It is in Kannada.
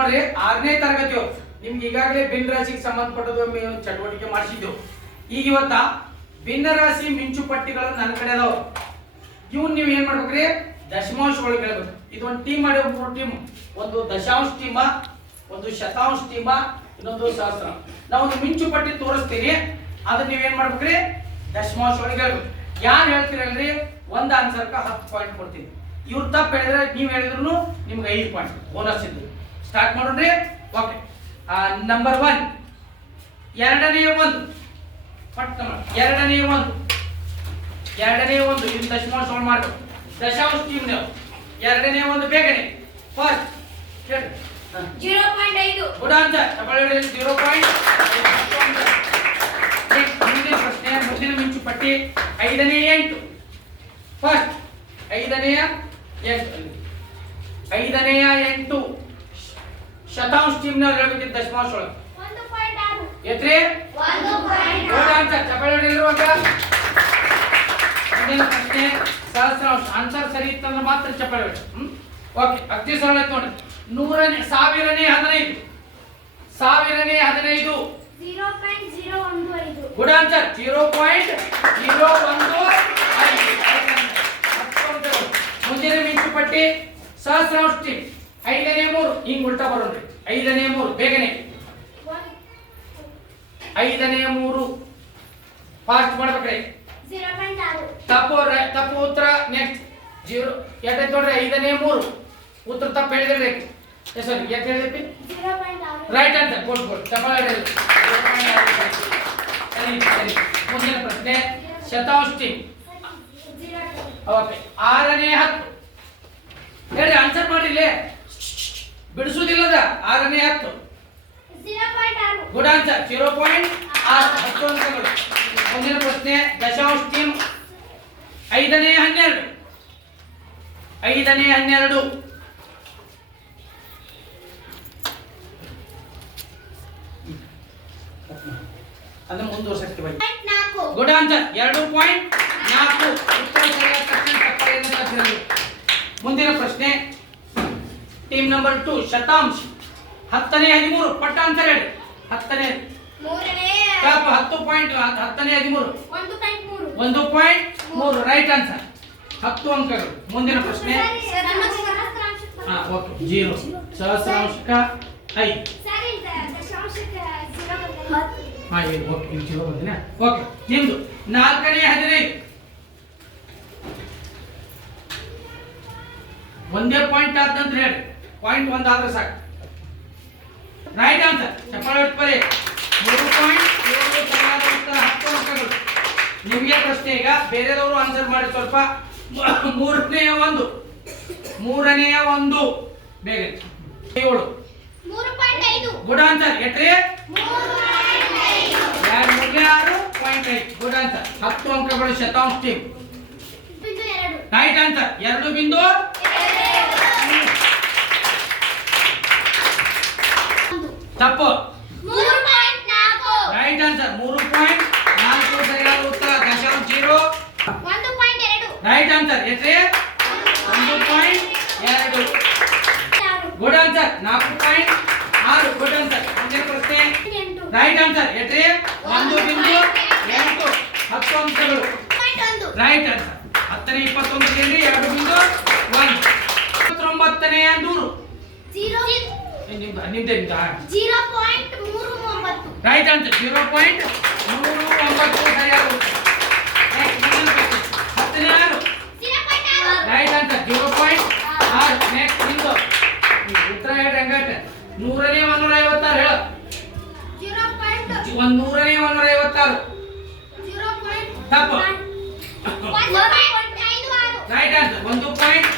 ನೋಡ್ರಿ ಆರನೇ ತರಗತಿಯು ನಿಮ್ಗೆ ಈಗಾಗಲೇ ಭಿನ್ನ ರಾಶಿಗೆ ಸಂಬಂಧಪಟ್ಟದ್ದು ಚಟುವಟಿಕೆ ಮಾಡಿಸಿದ್ದೆವು ಈಗ ಇವತ್ತ ಭಿನ್ನ ರಾಶಿ ಮಿಂಚು ಪಟ್ಟಿಗಳು ನನ್ನ ಕಡೆ ಅದಾವ. ಇವನ್ ನೀವು ಏನ್ ಮಾಡ್ಬೇಕ್ರಿ? ದಶಮಾಂಶ ಒಳಗೆ ಹೇಳ್ಬೇಕು. ಇದೊಂದು ಟೀಮ್ ಮಾಡಿ ಮೂರು ಟೀಮ್ ಒಂದು ದಶಾಂಶ ಟೀಮ ಒಂದು ಶತಾಂಶ ಟೀಮ ಇನ್ನೊಂದು ಸಹಸ್ರ. ನಾವು ಒಂದು ಮಿಂಚು ಪಟ್ಟಿ ತೋರಿಸ್ತೀನಿ. ಅದನ್ನ ನೀವೇನ್ ಮಾಡ್ಬೇಕ್ರಿ? ದಶಮಾಂಶ ಒಳಗೆ ಹೇಳ್ಬೇಕು. ಯಾರು ಹೇಳ್ತೀರಲ್ರಿ ಒಂದು ಆನ್ಸರ್ಕ ಹತ್ತು ಪಾಯಿಂಟ್ ಕೊಡ್ತೀನಿ. ಇವ್ರು ತಪ್ಪು ಹೇಳಿದ್ರೆ ನೀವು ಹೇಳಿದ್ರು ನಿಮ್ಗೆ ಐದು ಪಾಯಿಂಟ್ ಬೋನಸ್ ಇದ್ದು. ಸ್ಟಾರ್ಟ್ ಮಾಡೋಣ್ರಿ? ಓಕೆ ನಂಬರ್ ಒನ್ ಎರಡನೆಯ ಒಂದು. ಪಟ್ಟ ಎರಡನೆಯ ಎರಡನೇ ಒಂದು. ಎರಡನೇ ಒಂದು. ಇದು ದಶಮಾಂಶ ಸೋಲ್ ಮಾಡ್ಬೇಕು ದಶಾಂಶ ಟೀಮ್ ನೀವು ಎರಡನೇ ಒಂದು ಬೇಗನೆ. ಫಸ್ಟ್ ಜೀರೋ ಪಾಯಿಂಟ್ ಐದು. ಗುಡ್ ಆನ್ಸರ್ ತಗೊಳ್ಳಿ ಜೀರೋ ಪಾಯಿಂಟ್ ಮುಂದಿನ ಪ್ರಶ್ನೆ ಮುಂದಿನ ಮಿಂಚು ಪಟ್ಟಿ ಐದನೇ ಎಂಟು. ಫಸ್ಟ್ ಐದನೆಯ ಎಂಟು. ಐದನೆಯ ಎಂಟು. ಶತಾಂಶ ಟೀಮ್ನವ್ರು ಹೇಳ್ಬೇಕಿತ್ತು ದಶಮಾಂಶ ಒಳಗೆ ಒಂದು ಪಾಯಿಂಟ್ ಆರು. ಎತ್ರಿ? ಒಂದು ಪಾಯಿಂಟ್ ಗುಡ್ ಆನ್ಸರ್ ಚಪ್ಪಾಳೆ ಇರುವಾಗ ಮುಂದಿನ ಪ್ರಶ್ನೆ ಸಹಸ್ರಾಂಶ ಆನ್ಸರ್ ಸರಿ ಇತ್ತಂದ್ರೆ ಮಾತ್ರ ಚಪ್ಪಾಳೆ ಹೊಡಿ. ಹ್ಮ್? ಓಕೆ ಅತಿ ಸರಳ ಐತೆ ನೋಡಿ ನೂರನೇ ಸಾವಿರನೇ ಹದಿನೈದು. ಸಾವಿರನೇ ಹದಿನೈದು. ಜೀರೋ ಪಾಯಿಂಟ್ ಜೀರೋ ಒಂದು ಐದು. Good answer zero point zero ಒಂದು ಐದು. ಹತ್ತು ಅಂಕಗಳು. ಮುಂದಿನ ಮಿಂಚು ಪಟ್ಟಿ ಸಹಸ್ರಾಂಶ ಟೀಮ್ ಐದನೇ ಮೂರು, ಹಿಂಗ್ ಉಲ್ಟಾ ಬರೋಣ್ರಿ ಐದನೇ ಮೂರು, ಬೇಗನೆ. ಐದನೇ ಮೂರು ಫಾಸ್ಟ್ ಮಾಡ್ಬೇಕ್ರಿ. ತಪ್ಪು ತಪ್ಪು ಉತ್ತರ ನೆಕ್ಸ್ಟ್ ಜೀರೋ ಎಟ್ಟೈತೆ ನೋಡ್ರಿ, ಐದನೇ ಮೂರು. ಉತ್ತರ ತಪ್ಪು ಹೇಳಿದ್ರಿ ಸರಿ ಯಾಕೆ ಹೇಳಿದ್ರಿ? ರೈಟ್ ಅಂತ ಕೊಡ್ ಕೊಡ್ ಹೇಳಿದ್ರಿ. ಸರಿ ಮುಂದಿನ ಪ್ರಶ್ನೆ ಶತಾಂಶ ಓಕೆ, ಆರನೇ ಹತ್ತು. ಹೇಳಿ ಆನ್ಸರ್ ಮಾಡಿ ಇಲ್ಲಿ. ಬಿಡಿಸುವುದಿಲ್ಲದ ಆರನೇ ಹತ್ತು. ಗುಡ್ ಆನ್ಸರ್ ಜೀರೋ ಪಾಯಿಂಟ್ ಆರು. ಹತ್ತು ಅಂಕಗಳು. ಮುಂದಿನ ಪ್ರಶ್ನೆ ದಶಾಂಶ ಟೀಮ್ ಐದನೇ ಹನ್ನೆರಡು. ಐದನೇ ಹನ್ನೆರಡು. ಅದನ್ನ ಮುಂದುವರ್ಸಕ್ಕೆ ಬನ್ನಿ. ಗುಡ್ ಆನ್ಸರ್ ಎರಡು ಪಾಯಿಂಟ್ ನಾಲ್ಕು. ಉತ್ತರ ಸರಿಯಾದ ತಕ್ಷಣ. ಮುಂದಿನ ಪ್ರಶ್ನೆ ಟೀಮ್ ನಂಬರ್ ಟು ಶತಾಂಶ ಹತ್ತನೇ ಹದಿಮೂರು ಪಟ್ಟ ಅಂತ ಹೇಳಿ ಹತ್ತನೇ ಟಾಪ್ ಹತ್ತು ಪಾಯಿಂಟ್ ಹತ್ತನೇ ಹದಿಮೂರು. ಒಂದು ಪಾಯಿಂಟ್ ಮೂರು. ರೈಟ್ ಆನ್ಸರ್ ಹತ್ತು ಅಂಕಗಳು. ಮುಂದಿನ ಪ್ರಶ್ನೆ. ಹಾ ಓಕೆ. ಜೀರೋ. ಸಹಸ್ರಾಂಶಕ ಐದು ಹಾ ಓಕೆ. Zero ಬಂದಿನ okay. ನಿಮ್ದು. ನಾಲ್ಕನೇ ಹದಿನೈದು. ಒಂದೇ ಪಾಯಿಂಟ್ ಆದಂತ ಹೇಳಿ. ಪಾಯಿಂಟ್ ಒಂದ್ ಆದ್ರೆ ಸಾಕು. ರೈಟ್ ಆನ್ಸರ್ ಚಪ್ಪಾಳೆ ಹೊಡ್ಕೊಳ್ಳಿ ಮೂರು ಪಾಯಿಂಟ್ ಏಳು ಸರಿಯಾದ ಉತ್ತರ. ಹತ್ತು ಅಂಕಗಳು. ನಿಮಗೆ ಪ್ರಶ್ನೆ ಈಗ. ಬೇರೆದವರು ಆನ್ಸರ್ ಮಾಡಿ ಸ್ವಲ್ಪ. ಮೂರನೆಯ ಒಂದು. ಮೂರನೆಯ ಒಂದು. ಬೇರೆ ಏಳು. ಗುಡ್ ಆನ್ಸರ್ ಎಟ್ರಿ ಆರು ಪಾಯಿಂಟ್ ಐದು. ಗುಡ್ ಆನ್ಸರ್ ಹತ್ತು ಅಂಕಗಳು ಶತಾಂಶ ಟೀಮ್ ರೈಟ್ ಆನ್ಸರ್ ಎರಡು ಬಿಂದು ಒಂದು ತಪ್ಪು ಮೂರು ಪಾಯಿಂಟ್ ನಾಲ್ಕು ರೈಟ್ ಆನ್ಸರ್ ಮೂರು ಪಾಯಿಂಟ್ ನಾಲ್ಕು ಸರಿಯಾದ ಉತ್ತರ ದಶಾಂಶ ಜೀರೋ ಒಂದು ಪಾಯಿಂಟ್ ಎರಡು ರೈಟ್ ಆನ್ಸರ್ ಎಟ್ರಿ ಒಂದು ಪಾಯಿಂಟ್ ಎರಡು. ಗುಡ್ ಆನ್ಸರ್ ನಾಲ್ಕು ಪಾಯಿಂಟ್ ಆರು. ಗುಡ್ ಆನ್ಸರ್ ಮುಂದಿನ ಪ್ರಶ್ನೆ. ರೈಟ್ ಆನ್ಸರ್ ಎಟ್ರಿ ಒಂದು ಬಿಂದು ಎಂಟು. ಹತ್ತು ಅಂಶಗಳು ರೈಟ್ ಆನ್ಸರ್ ಹತ್ತನೇ ಇಪ್ಪತ್ತೊಂದರಲ್ಲಿ ಎರಡು ಬಿಂದು ಒನ್ ಇಪ್ಪತ್ತೊಂಬತ್ತನೆಯ ನೂರು. ನಿಮ್ದು ನಿಮ್ದೇ ರೈಟ್ ಆನ್ಸರ್ ಜೀರೋ ಪಾಯಿಂಟ್ ಮೂರು ಒಂಬತ್ತು. ಮುಂದಿನ ಪ್ರಶ್ನೆ. ಹತ್ತನೇ ಆರು ಜೀರೋ ಪಾಯಿಂಟ್ ಆರು. ರೈಟ್ ಅಂತ ಜೀರೋ ಪಾಯಿಂಟ್ ಆರು ನೆಕ್ಸ್ಟ್ ನಿಮ್ದು ಈ ಉತ್ತರ ಹೇಳಿ ಹಂಗಾಟ ನೂರನೇ ಒಂದೂರ ಐವತ್ತಾರು ಹೇಳು. ಒಂದು ನೂರನೇ ಒಂದೂರ ಐವತ್ತಾರು ತಪ್ಪು ರೈಟ್ ಆನ್ಸರ್ ಒಂದು ಪಾಯಿಂಟ್